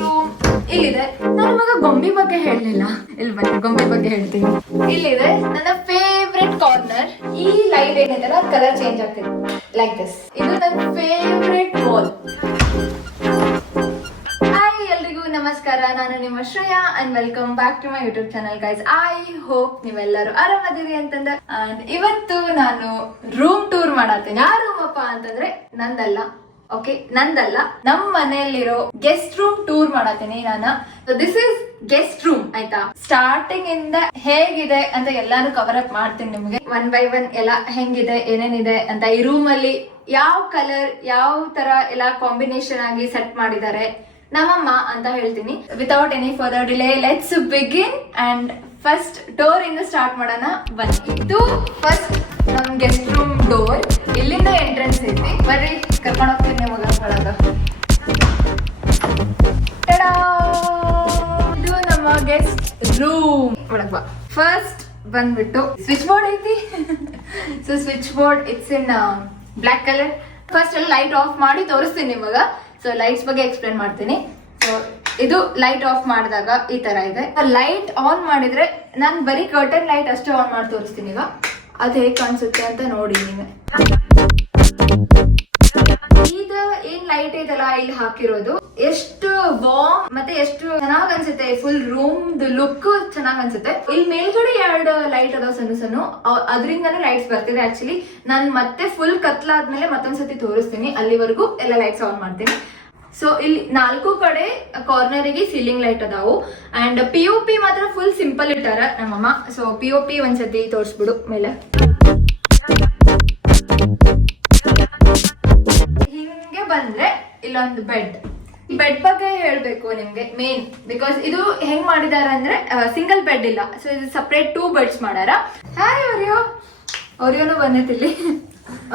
Room ಇಲ್ಲಿದೆ. ನಾನು ಇವಾಗ ಗೊಂಬೆ ಬಗ್ಗೆ ಹೇಳಲಿಲ್ಲ, ಇಲ್ಲಿ ಬನ್ನಿ ಗೊಂಬೆ ಬಗ್ಗೆ ಹೇಳ್ತೀನಿ. ಇಲ್ಲಿದೆ ನನ್ನ ಫೇವ್ರೆಟ್ ಕಾರ್ನರ್. ಈ ಲೈಟ್ ಏನೈತಲ್ಲ ಕಲರ್ ಚೇಂಜ್ ಆಗ್ತಿದೆ ಲೈಕ್ ದಿಸ್. ಇದು ನನ್ನ ಫೇವ್ರೆಟ್ ವಾಲ್. ನಮಸ್ಕಾರ, ನಾನು ನಿಮ್ಮ Shreya and welcome back to my YouTube channel guys. I hope ನೀವೆಲ್ಲರೂ ಆರಾಮದಿರಿ ಅಂತಂದ. ಅಂಡ್ ಇವತ್ತು ನಾನು ರೂಮ್ ಟೂರ್ ಮಾಡತ್ತೀನಿ. ಆ ರೂಮ್ ಅಪ್ಪ ಅಂತಂದ್ರೆ ನಂದಲ್ಲ, ಓಕೆ ನಂದಲ್ಲ, ನಮ್ ಮನೆಯಲ್ಲಿರೋ ಗೆಸ್ಟ್ ರೂಮ್ ಟೂರ್ ಮಾಡತ್ತೀನಿ ನಾನು. ದಿಸ್ ಇಸ್ ಗೆಸ್ಟ್ ರೂಮ್ ಆಯ್ತಾ. ಸ್ಟಾರ್ಟಿಂಗ್ ಇಂದ ಹೇಗಿದೆ ಅಂತ ಎಲ್ಲಾನು ಕವರ್ ಅಪ್ ಮಾಡ್ತೀನಿ ನಿಮ್ಗೆ, ಒನ್ ಬೈ ಒನ್ ಎಲ್ಲ ಹೆಂಗಿದೆ ಏನೇನಿದೆ ಅಂತ. ಈ ರೂಮ್ ಅಲ್ಲಿ ಯಾವ ಕಲರ್ ಯಾವ ತರ ಎಲ್ಲ ಕಾಂಬಿನೇಷನ್ ಆಗಿ ಸೆಟ್ ಮಾಡಿದ್ದಾರೆ ನಮ್ಮಮ್ಮ ಅಂತ ಹೇಳ್ತೀನಿ. Without any further delay let's begin. And first door ಇಂದ ಸ್ಟಾರ್ಟ್ ಮಾಡೋಣ ಬನ್ನಿ. ಇದು ಫಸ್ಟ್ ನಮ್ ಗೆಸ್ಟ್ ರೂಮ್ ಡೋರ್. ಇಲ್ಲಿಂದ ಎಂಟ್ರೆನ್ಸ್ ಐತಿ, ಬರ್ರಿ ಕರ್ಕೊಂಡು ಹೋಗ್ತೀನಿ ನಿಮಗ ಒಳಗ. ಇದು ನಮ್ಮ ಗೆಸ್ಟ್ ರೂಮ್ ಒಳಗ ಬಾ. ಫಸ್ಟ್ ಬಂದ್ಬಿಟ್ಟು ಸ್ವಿಚ್ ಬೋರ್ಡ್ ಐತಿ. So switch board it's in black colour. First ಎಲ್ಲ ಲೈಟ್ ಆಫ್ ಮಾಡಿ ತೋರಿಸ್ತೀನಿ ನಿಮಗ. ಸೊ ಲೈಟ್ಸ್ ಬಗ್ಗೆ ಎಕ್ಸ್ಪ್ಲೇನ್ ಮಾಡ್ತೀನಿ. ಸೊ ಇದು ಲೈಟ್ ಆಫ್ ಮಾಡಿದಾಗ ಈ ತರ ಇದೆ. ಲೈಟ್ ಆನ್ ಮಾಡಿದ್ರೆ ನಾನು ಬರೀ ಕರ್ಟನ್ ಲೈಟ್ ಅಷ್ಟೇ ಆನ್ ಮಾಡಿ ತೋರಿಸ್ತೀನಿ ಈಗ. ಅದು ಹೇಗೆ ಕಾಣಿಸುತ್ತೆ ಅಂತ ನೋಡಿ ನೀವೇ. ಈಗ ಏನ್ ಲೈಟ್ ಐತಲ್ಲ ಇಲ್ಲಿ ಹಾಕಿರೋದು, ಎಷ್ಟು ವಾರ್ಮ್ ಮತ್ತೆ ಎಷ್ಟು ಚೆನ್ನಾಗ್ ಅನ್ಸುತ್ತೆ. ಫುಲ್ ರೂಮ್ ಲುಕ್ ಚೆನ್ನಾಗ್ ಅನ್ಸುತ್ತೆ. ಇಲ್ಲಿ ಮೇಲ್ಗಡೆ 2 ಲೈಟ್ ಅದಾವ ಸಣ್ಣ ಸಣ್ಣ, ಅದರಿಂದಾನೇ ಲೈಟ್ಸ್ ಬರ್ತಿದೆ. ಆಕ್ಚುಲಿ ನಾನು ಮತ್ತೆ ಫುಲ್ ಕತ್ಲಾದ್ಮೇಲೆ ಮತ್ತೊಂದ್ಸತಿ ತೋರಿಸ್ತೀನಿ, ಅಲ್ಲಿವರೆಗೂ ಎಲ್ಲ ಲೈಟ್ಸ್ ಆನ್ ಮಾಡ್ತೀನಿ. ಸೊ ಇಲ್ಲಿ 4 ಕಡೆ ಕಾರ್ನರಿಗೆ ಸೀಲಿಂಗ್ ಲೈಟ್ ಅದಾವು. ಅಂಡ್ POP ಮಾತ್ರ ಫುಲ್ ಸಿಂಪಲ್ ಇಟ್ಟಾರ ನಮ್ಮಮ್ಮ. ಸೊ POP ಒಂದ್ಸತಿ ತೋರಿಸ್ಬಿಡು ಮೇಲೆ. ಹಿಂಗೆ ಬಂದ್ರೆ ಇಲ್ಲೊಂದು ಬೆಡ್. ಬೆಡ್ ಬಗ್ಗೆ ಹೇಳ್ಬೇಕು ನಿಮ್ಗೆ ಮೇನ್, ಬಿಕಾಸ್ ಇದು ಹೆಂಗ್ ಮಾಡಿದಾರ ಅಂದ್ರೆ ಸಿಂಗಲ್ ಬೆಡ್ ಇಲ್ಲ. ಸೊ ಇದು ಸಪ್ರೇಟ್ 2 ಬೆಡ್ಸ್ ಮಾಡಾರ. Hi Oreo. ಓರಿಯೋನು ಬಂದೈತಿಲ್ಲಿ.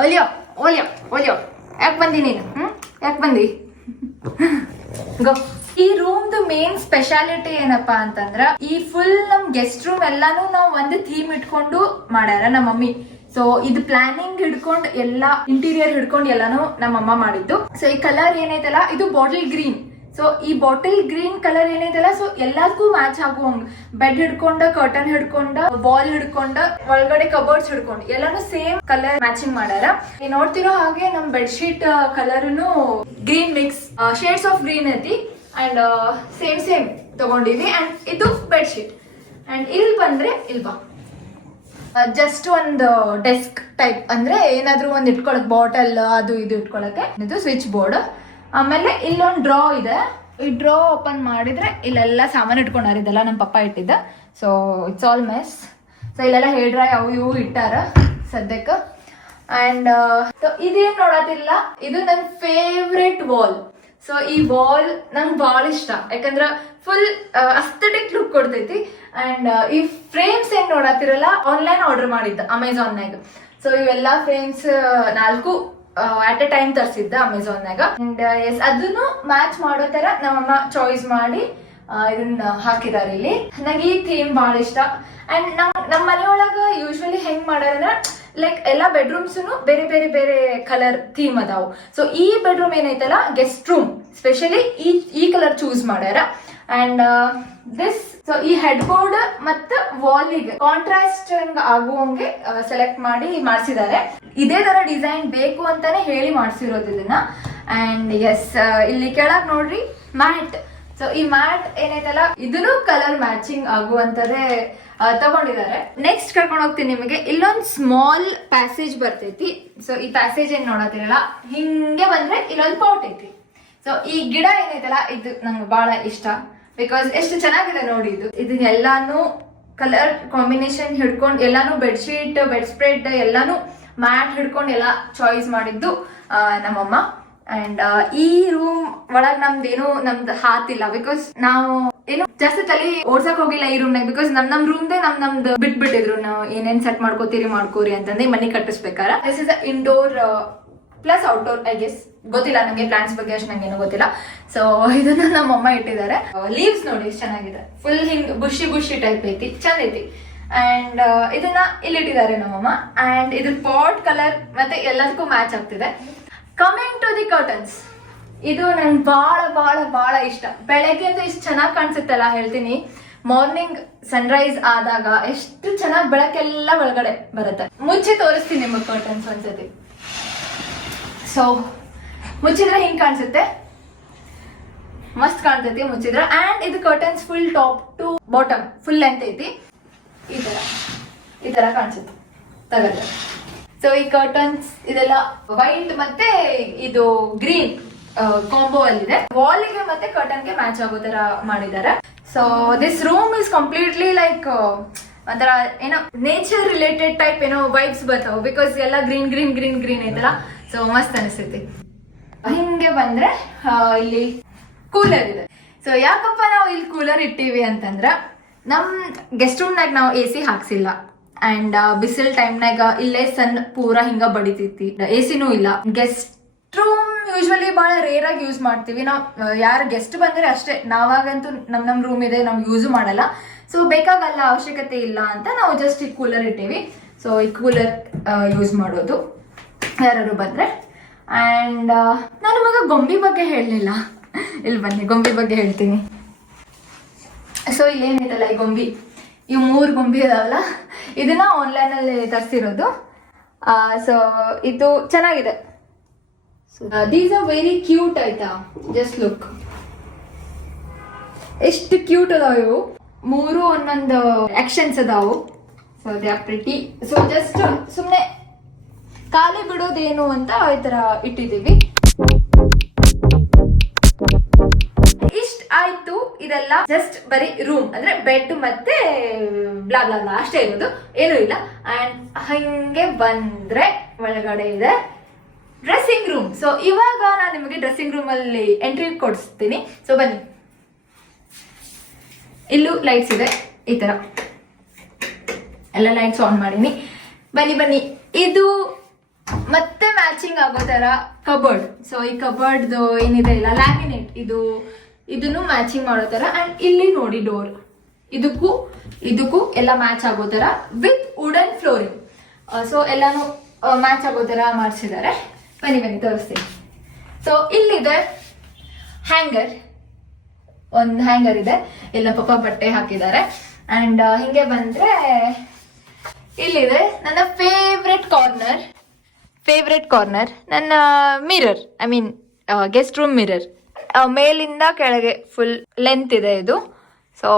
ಓಲಿಯೋ ಓಲಿಯೋ ಓಲಿಯೋ ಯಾಕೆ ಬಂದಿ ನೀನು? ಯಾಕೆ ಬಂದಿ? ಗೋ. ಈ ರೂಮ್ದು ಮೇನ್ ಸ್ಪೆಷಾಲಿಟಿ ಏನಪ್ಪಾ ಅಂತಂದ್ರ, ಈ ಫುಲ್ ನಮ್ ಗೆಸ್ಟ್ ರೂಮ್ ಎಲ್ಲಾನು ನಾವು ಒಂದು ಥೀಮ್ ಇಟ್ಕೊಂಡು ಮಾಡ್ಯಾರ ನಮ್ಮ ಮಮ್ಮಿ. ಸೊ ಇದು ಪ್ಲಾನಿಂಗ್ ಹಿಡ್ಕೊಂಡ್ ಎಲ್ಲಾ ಇಂಟೀರಿಯರ್ ಹಿಡ್ಕೊಂಡ್ ಎಲ್ಲಾನು ನಮ್ಮಮ್ಮ ಮಾಡಿದ್ದು. ಸೊ ಈ ಕಲರ್ ಏನೈತಲ್ಲ ಇದು ಬಾಟಲ್ ಗ್ರೀನ್. ಸೊ ಈ ಬಾಟಲ್ ಗ್ರೀನ್ ಕಲರ್ ಏನೈತಲ್ಲ, ಸೊ ಎಲ್ಲದಕ್ಕೂ ಮ್ಯಾಚ್ ಆಗುವಂಗ್ ಬೆಡ್ ಹಿಡ್ಕೊಂಡ, ಕರ್ಟನ್ ಹಿಡ್ಕೊಂಡ, ವಾಲ್ ಹಿಡ್ಕೊಂಡ, ಒಳಗಡೆ ಕಬೋರ್ಡ್ಸ್ ಹಿಡ್ಕೊಂಡ್ ಎಲ್ಲಾನು ಸೇಮ್ ಕಲರ್ ಮ್ಯಾಚಿಂಗ್ ಮಾಡ್ಯಾರ. ನೋಡ್ತಿರೋ ಹಾಗೆ ನಮ್ ಬೆಡ್ ಶೀಟ್ ಕಲರ್ನು green mix shades of green ಐತಿ. ಅಂಡ್ ಸೇಮ್ ತಗೊಂಡಿವಿ. ಅಂಡ್ ಇದು ಬೆಡ್ ಶೀಟ್. ಅಂಡ್ ಇಲ್ಲಿ ಬಂದ್ರೆ ಇಲ್ವಾ ಜಸ್ಟ್ ಒಂದು ಡೆಸ್ಕ್ ಟೈಪ್, ಅಂದ್ರೆ ಏನಾದ್ರೂ ಒಂದ್ ಇಟ್ಕೊಳಕ್ ಬಾಟಲ್ ಅದು ಇದು ಇಟ್ಕೊಳಕ್ಕೆ. ಇದು ಸ್ವಿಚ್ ಬೋರ್ಡ್. ಆಮೇಲೆ ಇಲ್ಲೊಂದು ಡ್ರಾ ಇದೆ. ಈ ಡ್ರಾ ಓಪನ್ ಮಾಡಿದ್ರೆ ಇಲ್ಲೆಲ್ಲ ಸಾಮಾನು ಇಟ್ಕೊಂಡಾರ. ಇದೆಲ್ಲ ನಮ್ಮ ಪಪ್ಪ ಇಟ್ಟಿದ್ದ. So it's all mess. So ಇಲ್ಲೆಲ್ಲ ಹೇರ್ ಡ್ರೈ ಅವು ಇವು ಇಟ್ಟಾರ ಸದ್ಯಕ್ಕೆ. ಅಂಡ್ ಇದೇನ್ ನೋಡತಿಲ್ಲ, ಇದು ನನ್ನ ಫೇವ್ರೆಟ್ ವಾಲ್. ಸೊ ಈ ವಾಲ್ ನಂಗೆ ಭಾಳ ಇಷ್ಟ, ಯಾಕಂದ್ರ ಫುಲ್ ಅಸ್ಥೆಟಿಕ್ ಲುಕ್ ಕೊಡ್ತೈತಿ. ಅಂಡ್ ಈ ಫ್ರೇಮ್ಸ್ ಹೆಂಗ್ ನೋಡತ್ತಿರಲ್ಲ, ಆನ್ಲೈನ್ ಆರ್ಡರ್ ಮಾಡಿದ್ದ ಅಮೆಝಾನ್ನಾಗ. ಸೊ ಇವೆಲ್ಲ ಫ್ರೇಮ್ಸ್ 4 ಅಟ್ ಎ ಟೈಮ್ ತರಿಸಿದ್ದ ಅಮೆಝಾನ್ನಾಗ. ಅಂಡ್ ಎಸ್ ಅದನ್ನು ಮ್ಯಾಚ್ ಮಾಡೋ ತರ ನಮ್ಮಮ್ಮ ಚಾಯ್ಸ್ ಮಾಡಿ ಇದನ್ನ ಹಾಕಿದಾರೆ ಇಲ್ಲಿ. ನಂಗೆ ಈ ಥೀಮ್ ಭಾಳ ಇಷ್ಟ. ಅಂಡ್ ನಮ್ಮ ಮನೆಯೊಳಗ ಯೂಶ್ವಲಿ ಹೆಂಗ್ ಮಾಡ್ಯಾರ, ಲೈಕ್ ಎಲ್ಲಾ ಬೆಡ್ರೂಮ್ಸ್ ಬೇರೆ ಬೇರೆ ಬೇರೆ ಕಲರ್ ಥೀಮ್ ಅದಾವು. ಸೊ ಈ ಬೆಡ್ರೂಮ್ ಏನೈತಲ್ಲ ಗೆಸ್ಟ್ ರೂಮ್ ಸ್ಪೆಷಲಿ ಈ ಕಲರ್ ಚೂಸ್ ಮಾಡ್ಯಾರ. ಅಂಡ್ ದಿಸ್, ಸೊ ಈ ಹೆಡ್ ಬೋರ್ಡ್ ಮತ್ತು ವಾಲಿಗೆ ಕಾಂಟ್ರಾಸ್ಟ್ ಆಗುವಂಗೆ ಸೆಲೆಕ್ಟ್ ಮಾಡಿ ಮಾಡಿಸಿದ್ದಾರೆ. ಇದೇ ತರ ಡಿಸೈನ್ ಬೇಕು ಅಂತಾನೆ ಹೇಳಿ ಮಾಡಿಸಿರೋದು ಇದನ್ನ. ಅಂಡ್ ಎಸ್ ಇಲ್ಲಿ ಕೆಳಗ್ ನೋಡ್ರಿ ಮ್ಯಾಟ್. ಸೊ ಈ ಮ್ಯಾಟ್ ಏನೈತಲ್ಲ ಇದನ್ನು ಕಲರ್ ಮ್ಯಾಚಿಂಗ್ ಆಗುವಂತದೇ ತಗೊಂಡಿದ್ದಾರೆ. ನೆಕ್ಸ್ಟ್ ಕರ್ಕೊಂಡು ಹೋಗ್ತೀನಿ ನಿಮಗೆ. ಇಲ್ಲೊಂದು ಸ್ಮಾಲ್ ಪ್ಯಾಸೇಜ್ ಬರ್ತೈತಿ. ಸೊ ಈ ಪ್ಯಾಸೇಜ್ ಏನ್ ನೋಡತ್ತಿರಲ್ಲ, ಹಿಂಗೆ ಬಂದ್ರೆ ಇಲ್ಲೊಂದು ಪಾಟ್ ಐತಿ. ಸೊ ಈ ಗಿಡ ಏನೈತಲ್ಲ ಇದು ನಂಗೆ ಬಹಳ ಇಷ್ಟ, ಬಿಕಾಸ್ ಎಷ್ಟು ಚೆನ್ನಾಗಿದೆ ನೋಡಿ. ಇದನ್ನ ಎಲ್ಲಾನು ಕಲರ್ ಕಾಂಬಿನೇಷನ್ ಹಿಡ್ಕೊಂಡು ಎಲ್ಲಾನು ಬೆಡ್ಶೀಟ್, ಬೆಡ್ ಸ್ಪ್ರೆಡ್ ಎಲ್ಲಾನು ಮ್ಯಾಟ್ ಹಿಡ್ಕೊಂಡು ಎಲ್ಲ ಚಾಯ್ಸ್ ಮಾಡಿದ್ದು ನಮ್ಮಮ್ಮ. ಅಂಡ್ ಈ ರೂಮ್ ಒಳಗ್ ನಮ್ದು ಹಾತಿಲ್ಲ, ಬಿಕಾಸ್ ನಾವು ಏನು ಜಾಸ್ತಿ ತಲೆ ಓಡ್ಸಕ್ ಹೋಗಿಲ್ಲ ಈ ರೂಮ್ನಾಗ. ಬಿಕಾಸ್ ನಮ್ ರೂಮ್ದೇ ನಮ್ದು ಬಿಟ್ಬಿಟ್ಟಿದ್ರು, ನಾವು ಏನೇನ್ ಸೆಟ್ ಮಾಡ್ಕೋರಿ ಅಂತಂದ್ರೆ ಮನಿ ಕಟ್ಟಿಸ್ಬೇಕಾರ. This is indoor plus outdoor I guess, ಗೊತ್ತಿಲ್ಲ ನಂಗೆ ಪ್ಲಾಂಟ್ಸ್ ಬಗ್ಗೆ ಅಷ್ಟು ನಂಗೇನು ಗೊತ್ತಿಲ್ಲ. ಸೊ ಇದನ್ನ ನಮ್ಮಮ್ಮ ಇಟ್ಟಿದ್ದಾರೆ. ಲೀವ್ಸ್ ನೋಡಿ ಎಷ್ಟು ಚೆನ್ನಾಗಿದೆ, ಫುಲ್ ಹಿಂಗ್ ಬುಷಿ ಟೈಪ್ ಐತಿ, ಚಂದ ಐತಿ. ಅಂಡ್ ಇದನ್ನ ಇಲ್ಲಿಟ್ಟಿದ್ದಾರೆ ನಮ್ಮಮ್ಮ. ಅಂಡ್ ಇದ್ರ ಪಾಟ್ ಕಲರ್ ಮತ್ತೆ ಎಲ್ಲದಕ್ಕೂ ಮ್ಯಾಚ್ ಆಗ್ತಿದೆ. ಕಮಿಂಗ್ ಟು ದಿ ಕರ್ಟನ್ಸ್, ಇದು ನಂಗೆ ಬಹಳ ಬಹಳ ಬಹಳ ಇಷ್ಟ. ಬೆಳಗ್ಗೆ ಅಂತೂ ಇಷ್ಟು ಚೆನ್ನಾಗಿ ಕಾಣಿಸುತ್ತಲ್ಲ ಹೇಳ್ತೀನಿ. ಮಾರ್ನಿಂಗ್ ಸನ್ರೈಸ್ ಆದಾಗ ಎಷ್ಟು ಚೆನ್ನಾಗಿ ಬೆಳಕೆಲ್ಲ ಒಳಗಡೆ ಬರುತ್ತೆ. ಮುಚ್ಚಿ ತೋರಿಸ್ತೀನಿ ನಿಮಗೆ ಕರ್ಟನ್ಸ್ ಒಂದ್ಸತಿ. ಸೊ ಮುಚ್ಚಿದ್ರೆ ಹಿಂಗ್ ಕಾಣಿಸುತ್ತೆ, ಮಸ್ತ್ ಕಾಣ್ತೈತಿ ಮುಚ್ಚಿದ್ರೆ. ಅಂಡ್ ಇದು curtains full top to bottom full length ಐತಿ. ಈ ತರ ಕಾಣಿಸುತ್ತೆ ತಗದ್ರೆ. ಸೊ ಈ ಕರ್ಟನ್ಸ್ ಇದೆಲ್ಲ ವೈಟ್ ಮತ್ತೆ ಇದು ಗ್ರೀನ್ ಕಾಂಬೋ ಅಲ್ಲಿದೆ. ವಾಲಿಗೆ ಮತ್ತೆ ಕರ್ಟನ್ಗೆ ಮ್ಯಾಚ್ ಆಗೋ ತರ ಮಾಡಿದ್ದಾರೆ. So this room is completely like ಒಂಥರ ಏನೋ ನೇಚರ್ ರಿಲೇಟೆಡ್ ಟೈಪ್ ಏನೋ ವೈಬ್ಸ್ ಬರ್ತಾವೆ. ಬಿಕಾಸ್ ಎಲ್ಲ ಗ್ರೀನ್ ಗ್ರೀನ್ ಗ್ರೀನ್ ಗ್ರೀನ್ ಐತಲ್ಲ, ಸೊ ಮಸ್ತ್ ಅನಿಸ್ತೈತಿ. ಹಿಂಗೆ ಬಂದ್ರೆ ಇಲ್ಲಿ ಕೂಲರ್ ಇದೆ. ಸೊ ಯಾಕಪ್ಪ ನಾವು ಇಲ್ಲಿ ಕೂಲರ್ ಇಟ್ಟಿವಿ ಅಂತಂದ್ರ, ನಮ್ ಗೆಸ್ಟ್ ರೂಮ್ನಾಗ ನಾವು AC ಹಾಕ್ಸಿಲ್ಲ. ಅಂಡ್ ಬಿಸಿಲ್ ಟೈಮ್ನಾಗ ಇಲ್ಲೇ ಸನ್ ಪೂರಾ ಹಿಂಗ ಬಡಿತೈತಿ. AC ಇಲ್ಲ. ಗೆಸ್ಟ್ ರೂಮ್ ಯೂಶ್ವಲಿ ಬಹಳ ರೇರ್ ಆಗಿ ಯೂಸ್ ಮಾಡ್ತೀವಿ ನಾವು. ಯಾರು ಗೆಸ್ಟ್ ಬಂದ್ರೆ ಅಷ್ಟೇ, ನಾವಾಗಂತೂ ನಮ್ ರೂಮ್ ಇದೆ, ನಾವು ಯೂಸ್ ಮಾಡಲ್ಲ. ಸೊ ಬೇಕಾಗಲ್ಲ, ಅವಶ್ಯಕತೆ ಇಲ್ಲ ಅಂತ ನಾವು ಜಸ್ಟ್ ಈ ಕೂಲರ್ ಇಟ್ಟೀವಿ. ಸೊ ಈ ಕೂಲರ್ ಯೂಸ್ ಮಾಡೋದು ಯಾರು ಬಂದ್ರೆ. ಅಂಡ್ ನಾನು ಇವಾಗ ಗೊಂಬಿ ಬಗ್ಗೆ ಹೇಳಲಿಲ್ಲ. ಇಲ್ಲಿ ಬನ್ನಿ, ಗೊಂಬಿ ಬಗ್ಗೆ ಹೇಳ್ತೀನಿ. ಸೊ ಇಲ್ಲಿ ಏನಿದಲ್ಲ ಈ ಗೊಂಬಿ, ಈ 3 ಗೊಂಬಿ ಇದಾವಲ್ಲ, ಇದನ್ನ ಆನ್ಲೈನ್ ಅಲ್ಲಿ ತರಿಸಿರೋದು. ಸೊ ಇದು ಚೆನ್ನಾಗಿದೆ. ದೀಸ್ ಆರ್ ವೆರಿ ಕ್ಯೂಟ್ ಆಯ್ತಾ. ಜಸ್ಟ್ ಲುಕ್, ಎಷ್ಟು ಕ್ಯೂಟ್ ಅದಾವ ಇವು. 3 ಒಂದೊಂದು ಆಕ್ಷನ್ಸ್ ಅದಾವು. So they are pretty. So just ಸುಮ್ಮನೆ ಖಾಲಿ ಬಿಡೋದೇನು ಅಂತ ಈ ತರ ಇಟ್ಟಿದ್ದೀವಿ. ಇಷ್ಟ ಆಯ್ತು. ಇದೆಲ್ಲ ಜಸ್ಟ್ ಬರೀ ರೂಮ್ ಅಂದ್ರೆ ಬೆಡ್ ಮತ್ತೆ ಬ್ಲಾ ಬ್ಲಾ ಬ್ಲಾ ಅಷ್ಟೇ ಇರೋದು, ಏನೂ ಇಲ್ಲ. ಅಂಡ್ ಹಂಗೆ ಬಂದ್ರೆ ಒಳಗಡೆ ಇದೆ ಡ್ರೆಸ್ಸಿಂಗ್ ರೂಮ್. ಸೊ ಇವಾಗ ನಾನು ನಿಮಗೆ ಡ್ರೆಸ್ಸಿಂಗ್ ರೂಮ್ ಅಲ್ಲಿ ಎಂಟ್ರಿ ಕೊಡಿಸ್ತೀನಿ. ಸೊ ಬನ್ನಿ, ಇಲ್ಲೂ ಲೈಟ್ಸ್ ಇದೆ. ಈ ತರ ಎಲ್ಲ ಲೈಟ್ಸ್ ಆನ್ ಮಾಡೀನಿ. ಬನ್ನಿ ಬನ್ನಿ. ಇದು ಮತ್ತೆ ಮ್ಯಾಚಿಂಗ್ ಆಗೋ ತರ ಕಬರ್ಡ್. ಸೊ ಈ ಕಬರ್ಡ್ ಏನಿದೆ ಇಲ್ಲ ಲ್ಯಾಮಿನೇಟ್, ಇದನ್ನು ಮ್ಯಾಚಿಂಗ್ ಮಾಡೋ ತರ. ಅಂಡ್ ಇಲ್ಲಿ ನೋಡಿ ಡೋರ್, ಇದಕ್ಕೂ ಎಲ್ಲ ಮ್ಯಾಚ್ ಆಗೋ ತರ ವಿತ್ ವುಡನ್ ಫ್ಲೋರಿಂಗ್. ಸೊ ಎಲ್ಲಾನು ಮ್ಯಾಚ್ ಆಗೋ ತರ ಮಾಡಿಸಿದ್ದಾರೆ. ಬನ್ನಿ ತೋರಿಸ್ತೀನಿ. ಸೊ ಇಲ್ಲಿದೆ ಹ್ಯಾಂಗರ್, ಒಂದು ಹ್ಯಾಂಗರ್ ಇದೆ, ಎಲ್ಲ ಪಾಪ ಬಟ್ಟೆ ಹಾಕಿದ್ದಾರೆ. ಅಂಡ್ ಹಿಂಗೆ ಬಂದ್ರೆ ಇಲ್ಲಿದೆ ನನ್ನ ಫೇವ್ರೆಟ್ ಕಾರ್ನರ್, ನನ್ನ mirror, I mean guest room mirror. ಮೇಲಿಂದ ಕೆಳಗೆ ಫುಲ್ ಲೆಂತ್ ಇದೆ ಇದು. ಸೊ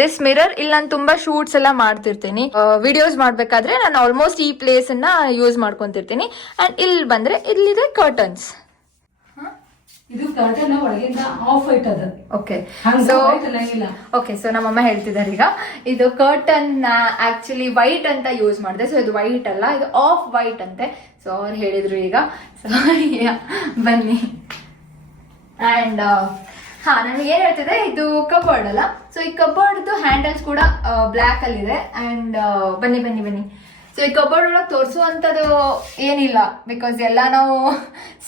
ದಿಸ್ ಮಿರರ್ ಇಲ್ಲಿ ನಾನು ತುಂಬಾ ಶೂಟ್ಸ್ ಎಲ್ಲ ಮಾಡ್ತಿರ್ತೀನಿ. ವಿಡಿಯೋಸ್ ಮಾಡ್ಬೇಕಾದ್ರೆ ನಾನು ಆಲ್ಮೋಸ್ಟ್ ಈ ಪ್ಲೇಸ್ ಅನ್ನ ಯೂಸ್ ಮಾಡ್ಕೊಂತಿರ್ತೀನಿ. ಅಂಡ್ ಇಲ್ಲಿ ಬಂದ್ರೆ ಇಲ್ಲಿದೆ ಕರ್ಟನ್ಸ್. ಇದು ಕರ್ಟನ್ ಒಳಗಿಂದ ಆಫ್ ವೈಟ್ ಅದ. ಓಕೆ, ಸೊ ನಮ್ಮಮ್ಮ ಹೇಳ್ತಿದ್ದಾರೆ ಈಗ ಇದು ಕರ್ಟನ್ ಆಕ್ಚುಲಿ ವೈಟ್ ಅಂತ ಯೂಸ್ ಮಾಡಿದೆ. ಸೊ ಇದು ವೈಟ್ ಅಲ್ಲ, ಇದು ಆಫ್ ವೈಟ್ ಅಂತೆ. ಸೊ ಅವ್ರು ಹೇಳಿದ್ರು ಈಗ. ಸೊ ಬನ್ನಿ. ಅಂಡ್ ನನಗೆ ಏನ್ ಹೇಳ್ತಿದೆ, ಇದು ಕಬರ್ಡ್ ಅಲ್ಲ. ಸೊ ಈ ಕಬರ್ಡ್ ಹ್ಯಾಂಡಲ್ಸ್ ಕೂಡ ಬ್ಲ್ಯಾಕ್ ಅಲ್ಲಿ ಇದೆ. ಅಂಡ್ ಬನ್ನಿ. ಸೊ ಈ ಕಬರ್ಡ್ ಒಳಗೆ ತೋರಿಸುವಂಥದ್ದು ಏನಿಲ್ಲ, ಬಿಕಾಸ್ ಎಲ್ಲ ನಾವು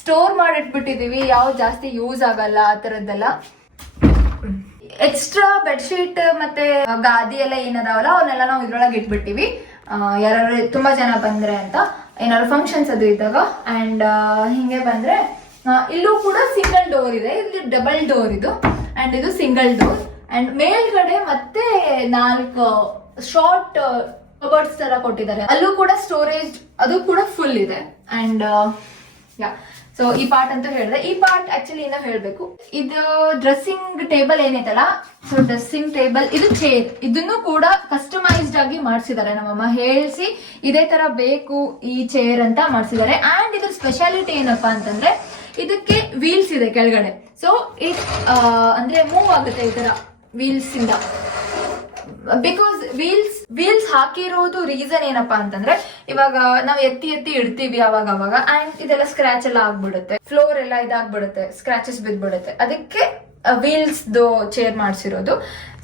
ಸ್ಟೋರ್ ಮಾಡಿಟ್ಬಿಟ್ಟಿದೀವಿ, ಯಾವ್ದು ಜಾಸ್ತಿ ಯೂಸ್ ಆಗಲ್ಲ ಆ ಥರದ್ದೆಲ್ಲ. ಎಕ್ಸ್ಟ್ರಾ ಬೆಡ್ಶೀಟ್ ಮತ್ತೆ ಗಾದಿ ಎಲ್ಲ ಏನದಾವಲ್ಲ ಅವನ್ನೆಲ್ಲ ನಾವು ಇದ್ರೊಳಗೆ ಇಟ್ಬಿಟ್ಟಿವಿ. ಯಾರು ತುಂಬಾ ಜನ ಬಂದ್ರೆ ಅಂತ, ಏನಾದ್ರು ಫಂಕ್ಷನ್ಸ್ ಅದು ಇದ್ದಾಗ. ಅಂಡ್ ಹಿಂಗೆ ಬಂದ್ರೆ ಇಲ್ಲೂ ಕೂಡ ಸಿಂಗಲ್ ಡೋರ್ ಇದೆ, ಇಲ್ಲಿ ಡಬಲ್ ಡೋರ್ ಇದು. ಅಂಡ್ ಇದು ಸಿಂಗಲ್ ಡೋರ್. ಅಂಡ್ ಮೇಲ್ಗಡೆ ಮತ್ತೆ 4 ಶಾರ್ಟ್ ಕಬರ್ಡ್ಸ್ ತರ ಕೊಟ್ಟಿದ್ದಾರೆ. ಅಲ್ಲೂ ಕೂಡ ಸ್ಟೋರೇಜ್ ಅದು ಕೂಡ ಫುಲ್ ಇದೆ. ಅಂಡ್ ಸೊ ಈ ಪಾರ್ಟ್ ಅಂತ ಹೇಳಿದೆ. ಈ ಪಾರ್ಟ್ ಆಕ್ಚುಲಿ ಏನೋ ಹೇಳ್ಬೇಕು, ಇದು ಡ್ರೆಸ್ಸಿಂಗ್ ಟೇಬಲ್ ಏನೈತಲ್ಲ, ಸೊ ಡ್ರೆಸ್ಸಿಂಗ್ ಟೇಬಲ್, ಇದು ಚೇರ್, ಇದನ್ನು ಕೂಡ ಕಸ್ಟಮೈಸ್ಡ್ ಆಗಿ ಮಾಡಿಸಿದ್ದಾರೆ. ನಮ್ಮಮ್ಮ ಹೇಳಿಸಿ ಇದೇ ತರ ಬೇಕು ಈ ಚೇರ್ ಅಂತ ಮಾಡಿಸಿದ್ದಾರೆ. ಅಂಡ್ ಇದ್ರ ಸ್ಪೆಷಾಲಿಟಿ ಏನಪ್ಪಾ ಅಂತಂದ್ರೆ ಇದಕ್ಕೆ ವೀಲ್ಸ್ ಇದೆ ಕೆಳಗಡೆ. ಸೊ ಅಂದ್ರೆ ಮೂವ್ ಆಗುತ್ತೆ ಈ ತರ ವೀಲ್ಸ್ ಇಂದ. ಬಿಕಾಸ್ ವೀಲ್ಸ್ ಹಾಕಿರೋದು ರೀಸನ್ ಏನಪ್ಪಾ ಅಂತಂದ್ರೆ, ಇವಾಗ ನಾವು ಎತ್ತಿ ಇಡ್ತೀವಿ ಅವಾಗ ಅಂಡ್ ಇದೆಲ್ಲ ಸ್ಕ್ರಾಚ್ ಎಲ್ಲ ಆಗ್ಬಿಡುತ್ತೆ, ಫ್ಲೋರ್ ಎಲ್ಲ ಇದಾಗ್ಬಿಡುತ್ತೆ, ಸ್ಕ್ರಾಚಸ್ ಬಿದ್ಬಿಡುತ್ತೆ. ಅದಕ್ಕೆ ವೀಲ್ಸ್ ಚೇರ್ ಮಾಡಿಸಿರೋದು.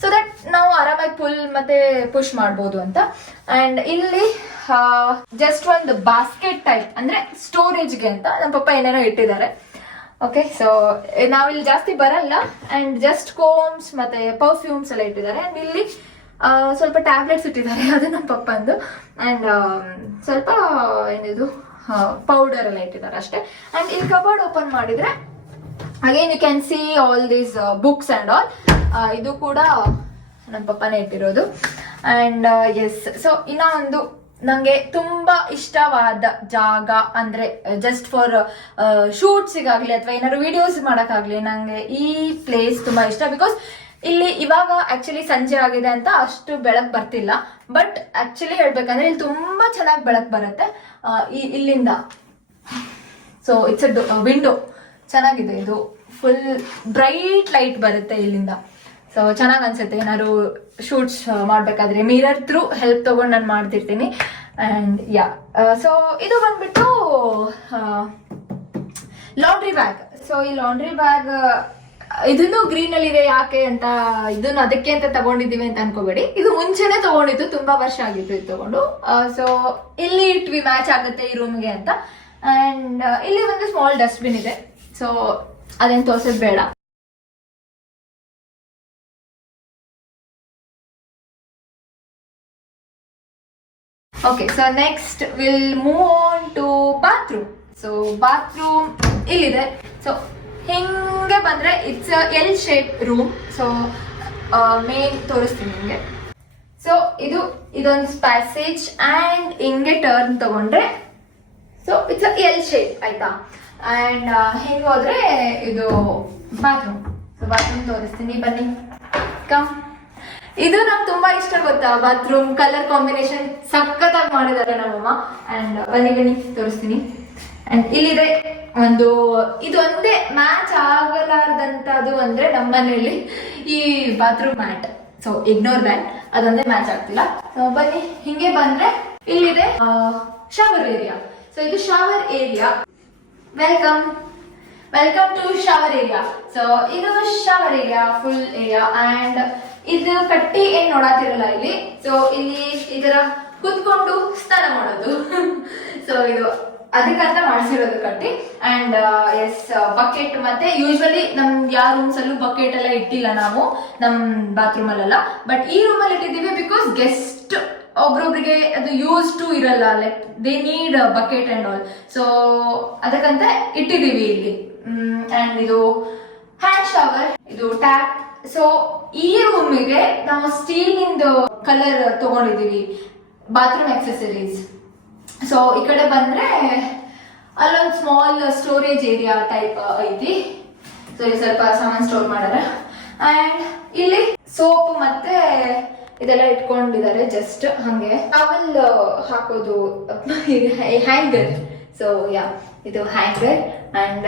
ಸೊ ದಟ್ ನಾವು ಆರಾಮಾಗಿ ಪುಲ್ ಮತ್ತೆ ಪುಷ್ ಮಾಡ್ಬೋದು ಅಂತ. ಅಂಡ್ ಇಲ್ಲಿ ಜಸ್ಟ್ ಒಂದು ಬಾಸ್ಕೆಟ್ ಟೈಪ್, ಅಂದ್ರೆ ಸ್ಟೋರೇಜ್ಗೆ ಅಂತ ನಮ್ಮ ಪಪ್ಪ ಏನೇನೋ ಇಟ್ಟಿದ್ದಾರೆ. ಓಕೆ, ಸೊ ನಾವಿಲ್ಲಿ ಜಾಸ್ತಿ ಬರಲ್ಲ. ಅಂಡ್ ಜಸ್ಟ್ ಕೋಮ್ಸ್ ಮತ್ತೆ ಪರ್ಫ್ಯೂಮ್ಸ್ ಎಲ್ಲ ಇಟ್ಟಿದ್ದಾರೆ. ಅಂಡ್ ಇಲ್ಲಿ ಸ್ವಲ್ಪ ಟ್ಯಾಬ್ಲೆಟ್ಸ್ ಇಟ್ಟಿದ್ದಾರೆ, ಅದು ನಮ್ಮ ಪಪ್ಪಂದು. ಅಂಡ್ ಸ್ವಲ್ಪ ಏನಿದು ಪೌಡರ್ ಎಲ್ಲ ಇಟ್ಟಿದ್ದಾರೆ ಅಷ್ಟೇ. ಅಂಡ್ ಇಲ್ಲಿ ಕಬರ್ಡ್ ಓಪನ್ ಮಾಡಿದ್ರೆ again you can see all these books and all. ಇದು ಕೂಡ ನನ್ನ ಪಪ್ಪನೇ ಇಟ್ಟಿರೋದು. ಆ್ಯಂಡ್ ಎಸ್, ಸೊ ಇನ್ನೂ ಒಂದು ನಂಗೆ ತುಂಬಾ ಇಷ್ಟವಾದ ಜಾಗ ಅಂದ್ರೆ ಜಸ್ಟ್ ಫಾರ್ ಶೂಟ್ಸಿಗಾಗ್ಲಿ ಅಥವಾ ಏನಾದ್ರು ವಿಡಿಯೋಸ್ ಮಾಡೋಕ್ಕಾಗ್ಲಿ ನಂಗೆ ಈ ಪ್ಲೇಸ್ ತುಂಬಾ ಇಷ್ಟ. ಬಿಕಾಸ್ ಇಲ್ಲಿ ಇವಾಗ ಆಕ್ಚುಲಿ ಸಂಜೆ ಆಗಿದೆ ಅಂತ ಅಷ್ಟು ಬೆಳಕು ಬರ್ತಿಲ್ಲ, ಬಟ್ ಆಕ್ಚುಲಿ ಹೇಳ್ಬೇಕಂದ್ರೆ ಇಲ್ಲಿ ತುಂಬಾ ಚೆನ್ನಾಗಿ ಬೆಳಕು ಬರುತ್ತೆ ಇಲ್ಲಿಂದ. ಸೊ ಇಟ್ಸ್ ಅ ವಿಂಡೋ, ಚೆನ್ನಾಗಿದೆ ಇದು, ಫುಲ್ ಬ್ರೈಟ್ ಲೈಟ್ ಬರುತ್ತೆ ಇಲ್ಲಿಂದ. ಸೊ ಚೆನ್ನಾಗಿ ಅನ್ಸುತ್ತೆ ಏನಾದ್ರು ಶೂಟ್ಸ್ ಮಾಡ್ಬೇಕಾದ್ರೆ ಮಿರರ್ ಥ್ರೂ ಹೆಲ್ಪ್ ತಗೊಂಡು ನಾನು ಮಾಡ್ತಿರ್ತೀನಿ. ಆ್ಯಂಡ್ ಯಾ, ಸೊ ಇದು ಬಂದ್ಬಿಟ್ಟು ಲಾಂಡ್ರಿ ಬ್ಯಾಗ್. ಸೊ ಈ ಲಾಂಡ್ರಿ ಬ್ಯಾಗ್ ಇದನ್ನು ಗ್ರೀನ್ ಅಲ್ಲಿ ಇದೆ, ಯಾಕೆ ಅಂತ ಇದನ್ನು ಅದಕ್ಕೆ ಅಂತ ತಗೊಂಡಿದೀವಿ ಅಂತ ಅನ್ಕೋಬೇಡಿ. ಇದು ಮುಂಚೆನೆ ತಗೊಂಡಿದ್ದು, ತುಂಬಾ ವರ್ಷ ಆಗಿತ್ತು ಇದು ತಗೊಂಡು. ಸೊ ಇಲ್ಲಿ ಇಟ್ವಿ, ಮ್ಯಾಚ್ ಆಗುತ್ತೆ ಈ ರೂಮ್ಗೆ ಅಂತ. ಅಂಡ್ ಇಲ್ಲಿ ಒಂದು ಸ್ಮಾಲ್ ಡಸ್ಟ್ಬಿನ್ ಇದೆ, ಸೊ ಅದೇನು ತೋರ್ಸೋದು ಬೇಡ. Okay, so next will move on to bathroom. So bathroom ಇಲ್ಲಿದೆ. ಸೊ ಹಿಂಗೆ ಬಂದ್ರೆ it's L shape room. So main ತೋರಿಸ್ತೀನಿ ನಿಮಗೆ. ಸೊ ಇದೊಂದು ಪ್ಯಾಸೇಜ್ ಅಂಡ್ ಹಿಂಗೆ ಟರ್ನ್ ತಗೊಂಡ್ರೆ ಸೊ ಇಟ್ಸ್ ಎಲ್ ಶೇಪ್ ಆಯ್ತಾ. ಅಂಡ್ ಹಿಂಗೆ ಹೋದ್ರೆ ಇದು ಬಾತ್ರೂಮ್. ಸೊ ಬಾತ್ರೂಮ್ ತೋರಿಸ್ತೀನಿ, ಬನ್ನಿ ಕಮ್. ಇದು ನಂಗೆ ತುಂಬಾ ಇಷ್ಟ ಗೊತ್ತಾ, ಬಾತ್ರೂಮ್ ಕಲರ್ ಕಾಂಬಿನೇಷನ್ ಸಖತ್ತಾಗಿ ಮಾಡಿದ್ದಾರೆ ನಮ್ಮಮ್ಮ. ಅಂಡ್ ಬನ್ನಿ ತೋರಿಸ್ತೀನಿ. ಅಂಡ್ ಇಲ್ಲಿದೆ ಒಂದು, ಇದೊಂದೇ ಮ್ಯಾಚ್ ಆಗಲಾರ್ದಂತದ್ದು ಅಂದ್ರೆ ನಮ್ಮ ಮನೆಯಲ್ಲಿ ಈ bathroom mat. So ignore that, ಅದೊಂದೇ ಮ್ಯಾಚ್ ಆಗ್ತಿಲ್ಲ. ಸೊ ಬನ್ನಿ ಹಿಂಗೆ ಬಂದ್ರೆ ಇಲ್ಲಿದೆ ಶವರ್ ಏರಿಯಾ. ಸೊ ಇದು shower area. Welcome to shower area. So ಇದು shower area, full area. And ಇದು ಕಟ್ಟಿ ಏನ್ ನೋಡಾತಿರಲ್ಲ ಇಲ್ಲಿ. ಸೊ ಇಲ್ಲಿ ಇದರ ಕುತ್ಕೊಂಡು ಸ್ನಾನ ಮಾಡೋದು. ಸೊ ಇದು ಅದಕ್ಕಂತ ಮಾಡಿಸಿರೋದು ಕಟ್ಟಿ. ಅಂಡ್ ಎಸ್, ಬಕೆಟ್ ಮತ್ತೆ ಯೂಶಲಿ ನಮ್ ಯಾವ ರೂಮ್ಸ್ ಅಲ್ಲೂ ಬಕೆಟ್ ಎಲ್ಲ ಇಟ್ಟಿಲ್ಲ ನಾವು, ನಮ್ ಬಾತ್ರೂಮ್ ಅಲ್ಲೆಲ್ಲ. ಬಟ್ ಈ ರೂಮ್ ಅಲ್ಲಿ ಇಟ್ಟಿದೀವಿ ಬಿಕಾಸ್ ಗೆಸ್ಟ್ ಒಬ್ರೊಬ್ರಿಗೆ ಅದು ಯೂಸ್ ಟು ಇರಲ್ಲ, like they need bucket and all. So ಅದಕ್ಕಂತ ಇಟ್ಟಿದೀವಿ ಇಲ್ಲಿ. ಅಂಡ್ ಇದು ಹ್ಯಾಂಡ್ ಶವರ್, ಇದು ಟ್ಯಾಪ್. ಸೊ ಈ ರೂಮಿಗೆ ನಾವು ಸ್ಟೀಲ್ ಇಂದು ಕಲರ್ ತಗೊಂಡಿದೀವಿ, ಬಾತ್ರೂಮ್ ಆಕ್ಸೆಸರೀಸ್. ಸೊ ಈ ಕಡೆ ಬಂದ್ರೆ ಅಲ್ಲೊಂದು ಸ್ಮಾಲ್ ಸ್ಟೋರೇಜ್ ಏರಿಯಾ ಟೈಪ್ ಐತಿ. ಸೊ ಇಲ್ಲಿ ಸ್ವಲ್ಪ ಸಾಮಾನು ಸ್ಟೋರ್ ಮಾಡ್ಯಾರ. ಅಂಡ್ ಇಲ್ಲಿ ಸೋಪ್ ಮತ್ತೆ ಇದೆಲ್ಲ ಇಟ್ಕೊಂಡಿದ್ದಾರೆ, ಜಸ್ಟ್ ಹಂಗೆ ಟವಲ್ ಹಾಕೋದು ಹ್ಯಾಂಗರ್. ಸೊ ಯಾ, ಇದು ಹ್ಯಾಂಗರ್. ಅಂಡ್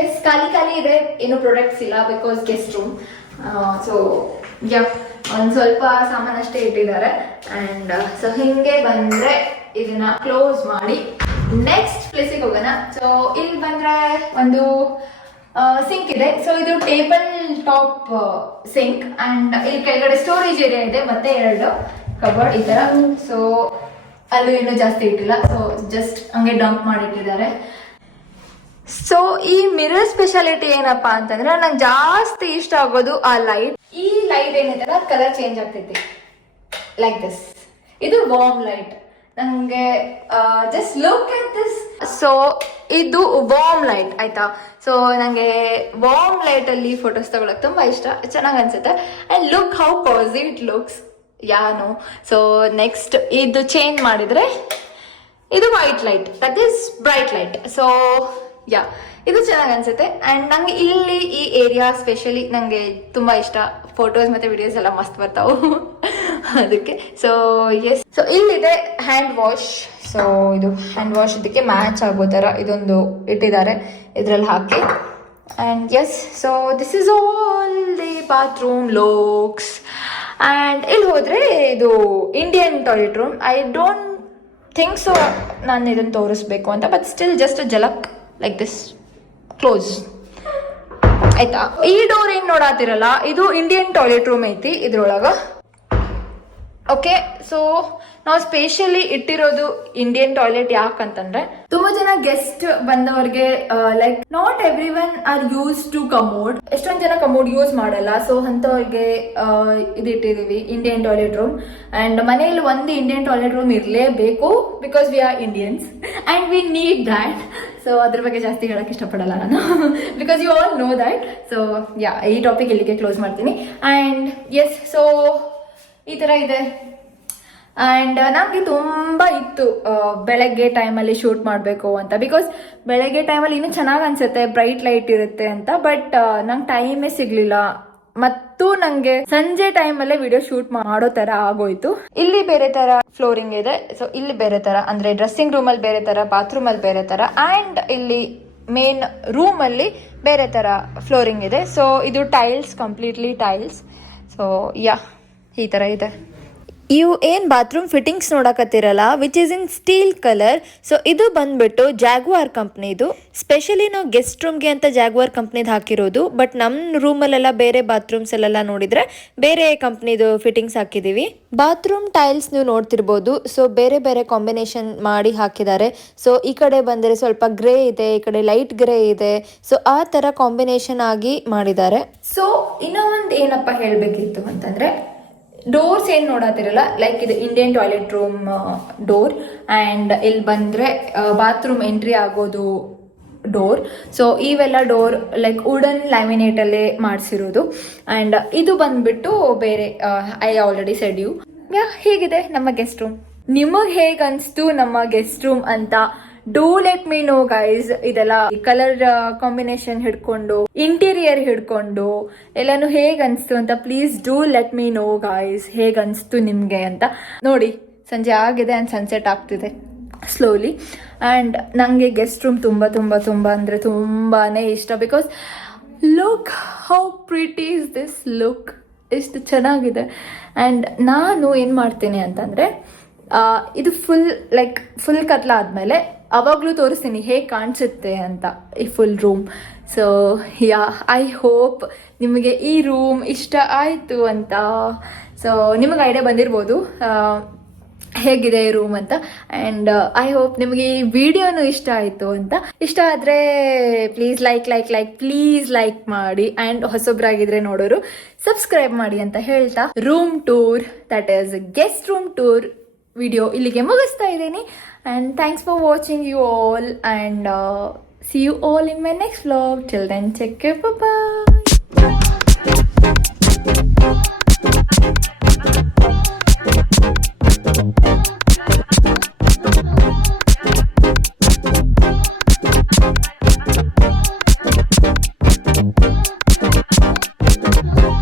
ಎಸ್, ಖಾಲಿ ಇದೆ, ಏನು ಪ್ರಾಡಕ್ಟ್ಸ್ ಇಲ್ಲ because guest room. So yeah, ಒಂದ್ ಸ್ವಲ್ಪ ಸಾಮಾನು ಅಷ್ಟೇ ಇಟ್ಟಿದ್ದಾರೆ. ಅಂಡ್ ಸೊ ಹಿಂಗೆ ಬಂದ್ರೆ ಇದನ್ನ ಕ್ಲೋಸ್ ಮಾಡಿ ನೆಕ್ಸ್ಟ್ ಪ್ಲೇಸಿಗೆ ಹೋಗೋಣ. ಸೊ ಇಲ್ಲಿ ಬಂದ್ರೆ ಒಂದು ಸಿಂಕ್ ಇದೆ. ಸೊ ಇದು ಟೇಬಲ್ ಟಾಪ್ ಸಿಂಕ್. ಅಂಡ್ ಇಲ್ಲಿ ಕೆಳಗಡೆ ಸ್ಟೋರೇಜ್ ಏರಿಯಾ ಇದೆ, ಮತ್ತೆ 2 ಕಬೋರ್ಡ್ ಈ ತರ. ಸೊ ಅಲ್ಲೂ ಇನ್ನೂ ಜಾಸ್ತಿ ಇಟ್ಟಿಲ್ಲ, ಸೊ ಜಸ್ಟ್ ಹಂಗೆ ಡಂಪ್ ಮಾಡಿಟ್ಟಿದ್ದಾರೆ. ಸೊ ಈ ಮಿರರ್ ಸ್ಪೆಷಾಲಿಟಿ ಏನಪ್ಪಾ ಅಂತಂದ್ರೆ ನಂಗೆ ಜಾಸ್ತಿ ಇಷ್ಟ ಆಗೋದು ಆ ಲೈಟ್. ಈ ಲೈಟ್ ಏನೈತಲ್ಲ ಕಲರ್ ಚೇಂಜ್ ಆಗ್ತೈತಿ ಲೈಕ್ ದಿಸ್. ಇದು ವಾರ್ಮ್ ಲೈಟ್. ನಂಗೆ just look at this. So ಇದು ವಾರ್ಮ್ ಲೈಟ್ ಆಯ್ತಾ. ಸೊ ನಂಗೆ ವಾರ್ಮ್ ಲೈಟ್ ಅಲ್ಲಿ ಫೋಟೋಸ್ ತಗೊಳಕ್ ತುಂಬಾ ಇಷ್ಟ, ಚೆನ್ನಾಗಿ ಅನ್ಸುತ್ತೆ. And look how cosy it looks. ಯಾನು ಸೊ ನೆಕ್ಸ್ಟ್ ಇದು ಚೇಂಜ್ ಮಾಡಿದ್ರೆ ಇದು white light, that is bright light. So yeah, ಇದು ಚೆನ್ನಾಗಿ ಅನ್ಸುತ್ತೆ. ಅಂಡ್ ನಂಗೆ ಇಲ್ಲಿ ಈ ಏರಿಯಾ ಸ್ಪೆಷಲಿ ನಂಗೆ ತುಂಬಾ ಇಷ್ಟ. ಫೋಟೋಸ್ ಮತ್ತೆ ವಿಡಿಯೋಸ್ ಎಲ್ಲ ಮಸ್ತ್ ಬರ್ತಾವು ಅದಕ್ಕೆ. ಸೊ ಎಸ್, ಸೊ ಇಲ್ಲಿದೆ ಹ್ಯಾಂಡ್ ವಾಶ್. ಸೊ ಇದು ಹ್ಯಾಂಡ್ ವಾಶ್ ಇದಕ್ಕೆ ಮ್ಯಾಚ್ ಆಗೋ ತರ ಇದೊಂದು ಇಟ್ಟಿದ್ದಾರೆ, ಇದ್ರಲ್ಲಿ ಹಾಕಿ. And yes, so this is all the bathroom looks. And ಇಲ್ಲಿ ಹೋದ್ರೆ ಇದು Indian toilet room. I don't think so ನಾನು ಇದನ್ನು ತೋರಿಸ್ಬೇಕು ಅಂತ, ಬಟ್ ಸ್ಟಿಲ್ ಜಸ್ಟ್ ಜಲಕ್ ಲೈಕ್ ದಿಸ್ ಕ್ಲೋಸ್ ಆಯ್ತಾ. ಈ ಡೋರ್ ಏನ್ ನೋಡಾತಿರಲ್ಲ, ಇದು ಇಂಡಿಯನ್ ಟಾಯ್ಲೆಟ್ ರೂಮ್ ಐತಿ. ಇದ್ರೊಳಗ ಓಕೆ, ಸೊ ನಾವು ಸ್ಪೆಷಲಿ ಇಟ್ಟಿರೋದು ಇಂಡಿಯನ್ ಟಾಯ್ಲೆಟ್ ಯಾಕಂತಂದ್ರೆ ತುಂಬಾ ಜನ ಗೆಸ್ಟ್ ಬಂದವ್ರಿಗೆ like not every one are use to commode. ಎಷ್ಟೊಂದ್ ಜನ ಕಮೋಡ್ ಯೂಸ್ ಮಾಡಲ್ಲ. ಸೊ ಅಂತವ್ರಿಗೆ ಇದು ಇಟ್ಟಿದೀವಿ ಇಂಡಿಯನ್ ಟಾಯ್ಲೆಟ್ ರೂಮ್. ಅಂಡ್ ಮನೆಯಲ್ಲಿ ಒಂದು ಇಂಡಿಯನ್ ಟಾಯ್ಲೆಟ್ ರೂಮ್ ಇರಲೇಬೇಕು because we are Indians and we need that. So ಅದ್ರ ಬಗ್ಗೆ ಜಾಸ್ತಿ ಹೇಳಕ್ ಇಷ್ಟಪಡಲ್ಲ ನಾನು because you all know that. So yeah, ಈ ಟಾಪಿಕ್ ಇಲ್ಲಿಗೆ ಕ್ಲೋಸ್ ಮಾಡ್ತೀನಿ. ಅಂಡ್ ಎಸ್, ಸೊ ಈ ತರ ಇದೆ. ಅಂಡ್ ನಮ್ಗೆ ತುಂಬಾ ಇತ್ತು ಬೆಳಗ್ಗೆ ಟೈಮಲ್ಲಿ ಶೂಟ್ ಮಾಡಬೇಕು ಅಂತ, ಬಿಕಾಸ್ ಬೆಳಗ್ಗೆ ಟೈಮಲ್ಲಿ ಇನ್ನೂ ಚೆನ್ನಾಗಿ ಅನ್ಸುತ್ತೆ, ಬ್ರೈಟ್ ಲೈಟ್ ಇರುತ್ತೆ ಅಂತ. ಬಟ್ ನಂಗೆ ಟೈಮೇ ಸಿಗ್ಲಿಲ್ಲ. ಮತ್ತು ನಂಗೆ ಸಂಜೆ ಟೈಮಲ್ಲೇ ವಿಡಿಯೋ ಶೂಟ್ ಮಾಡೋ ತರ ಆಗೋಯ್ತು. ಇಲ್ಲಿ ಬೇರೆ ತರ ಫ್ಲೋರಿಂಗ್ ಇದೆ. ಸೊ ಇಲ್ಲಿ ಬೇರೆ ತರ ಅಂದ್ರೆ ಡ್ರೆಸ್ಸಿಂಗ್ ರೂಮ್ ಅಲ್ಲಿ ಬೇರೆ ತರ, ಬಾತ್ರೂಮ್ ಅಲ್ಲಿ ಬೇರೆ ತರ, ಅಂಡ್ ಇಲ್ಲಿ ಮೇನ್ ರೂಮ್ ಅಲ್ಲಿ ಬೇರೆ ತರ ಫ್ಲೋರಿಂಗ್ ಇದೆ. ಸೊ ಇದು tiles, completely tiles. So yeah, ಈ ತರ ಇದೆ. ಇವು ಏನು ಬಾತ್ರೂಮ್ ಫಿಟ್ಟಿಂಗ್ಸ್ ನೋಡಕತ್ತಿರಲ್ಲ, which is in steel colour. So ಇದು ಬಂದ್ಬಿಟ್ಟು ಜಾಗ್ವಾರ್ ಕಂಪ್ನಿದು. ಸ್ಪೆಷಲಿ ನಾವು ಗೆಸ್ಟ್ ರೂಮ್ಗೆ ಅಂತ ಜಾಗ್ವಾರ್ ಕಂಪ್ನಿದು ಹಾಕಿರೋದು. ಬಟ್ ನಮ್ಮ ರೂಮಲ್ಲೆಲ್ಲ ಬೇರೆ ಬಾತ್ರೂಮ್ಸ್ ಅಲ್ಲೆಲ್ಲ ನೋಡಿದ್ರೆ ಬೇರೆ ಕಂಪ್ನಿದು ಫಿಟ್ಟಿಂಗ್ಸ್ ಹಾಕಿದ್ದೀವಿ. ಬಾತ್ರೂಮ್ ಟೈಲ್ಸ್ ನೀವು ನೋಡ್ತಿರ್ಬೋದು. ಸೊ ಬೇರೆ ಬೇರೆ ಕಾಂಬಿನೇಷನ್ ಮಾಡಿ ಹಾಕಿದ್ದಾರೆ. ಸೊ ಈ ಕಡೆ ಬಂದರೆ ಸ್ವಲ್ಪ ಗ್ರೇ ಇದೆ, ಈ ಕಡೆ ಲೈಟ್ ಗ್ರೇ ಇದೆ. ಸೊ ಆ ಥರ ಕಾಂಬಿನೇಷನ್ ಆಗಿ ಮಾಡಿದ್ದಾರೆ. ಸೊ ಇನ್ನೂ ಒಂದು ಏನಪ್ಪ ಹೇಳಬೇಕಿತ್ತು ಅಂತಂದ್ರೆ, ಡೋರ್ಸ್ ಏನ್ ನೋಡತ್ತಿರಲ್ಲ, ಲೈಕ್ ಇದು Indian toilet room door. And ಇಲ್ಲಿ ಬಂದ್ರೆ ಬಾತ್ರೂಮ್ ಎಂಟ್ರಿ ಆಗೋದು ಡೋರ್. ಸೊ ಇವೆಲ್ಲ ಡೋರ್ ಲೈಕ್ ವುಡನ್ ಲ್ಯಾಮಿನೇಟ್ ಅಲ್ಲೇ ಮಾಡಿಸಿರೋದು. ಅಂಡ್ ಇದು ಬಂದ್ಬಿಟ್ಟು ಬೇರೆ, ಐ ಆಲ್ರೆಡಿ ಸೆಡ್ ಯು. ಹೀಗಿದೆ ನಮ್ಮ ಗೆಸ್ಟ್ ರೂಮ್. ನಿಮಗ್ ಹೇಗ್ ಅನ್ಸ್ತು ನಮ್ಮ ಗೆಸ್ಟ್ ರೂಮ್ ಅಂತ do let me know guys. ಇದೆಲ್ಲ ಕಲರ್ ಕಾಂಬಿನೇಷನ್ ಹಿಡ್ಕೊಂಡು, ಇಂಟೀರಿಯರ್ ಹಿಡ್ಕೊಂಡು ಎಲ್ಲಾನು ಹೇಗ್ ಅನ್ಸ್ತು ಅಂತ please do let me know guys. ಹೇಗ್ ಅನ್ಸ್ತು ನಿಮ್ಗೆ ಅಂತ. ನೋಡಿ, ಸಂಜೆ ಆಗಿದೆ ಅಂಡ್ ಸನ್ಸೆಟ್ ಆಗ್ತಿದೆ ಸ್ಲೋಲಿ. ಅಂಡ್ ನಂಗೆ ಗೆಸ್ಟ್ ರೂಮ್ ತುಂಬಾ ತುಂಬಾ ತುಂಬಾ ಅಂದ್ರೆ ತುಂಬಾನೇ ಇಷ್ಟ. Because look how pretty is this, look ಎಷ್ಟು ಚೆನ್ನಾಗಿದೆ. ಅಂಡ್ ನಾನು ಏನ್ ಮಾಡ್ತೀನಿ ಅಂತಂದ್ರೆ, ಇದು ಫುಲ್ ಕತ್ಲ ಆದ್ಮೇಲೆ ಅವಾಗ್ಲೂ ತೋರಿಸ್ತೀನಿ ಹೇಗೆ ಕಾಣಿಸುತ್ತೆ ಅಂತ ಈ full room. So yeah, I hope ನಿಮಗೆ ಈ ರೂಮ್ ಇಷ್ಟ ಆಯಿತು ಅಂತ. ಸೊ ನಿಮಗೆ ಐಡಿಯಾ ಬಂದಿರ್ಬೋದು ಹೇಗಿದೆ ಈ ರೂಮ್ ಅಂತ. ಆ್ಯಂಡ್ ಐ ಹೋಪ್ ನಿಮಗೆ ಈ ವಿಡಿಯೋನು ಇಷ್ಟ ಆಯಿತು ಅಂತ. ಇಷ್ಟ ಆದರೆ ಪ್ಲೀಸ್ ಪ್ಲೀಸ್ ಲೈಕ್ ಮಾಡಿ. ಆ್ಯಂಡ್ ಹೊಸೊಬ್ರಾಗಿದ್ರೆ ನೋಡೋರು ಸಬ್ಸ್ಕ್ರೈಬ್ ಮಾಡಿ ಅಂತ ಹೇಳ್ತಾ, room tour, that is guest room tour video ಇಲ್ಲಿಗೆ ಮುಗಿಸ್ತಾ ಇದ್ದೀನಿ. And thanks for watching you all, and see you all in my next vlog. Till then, take care, bye bye.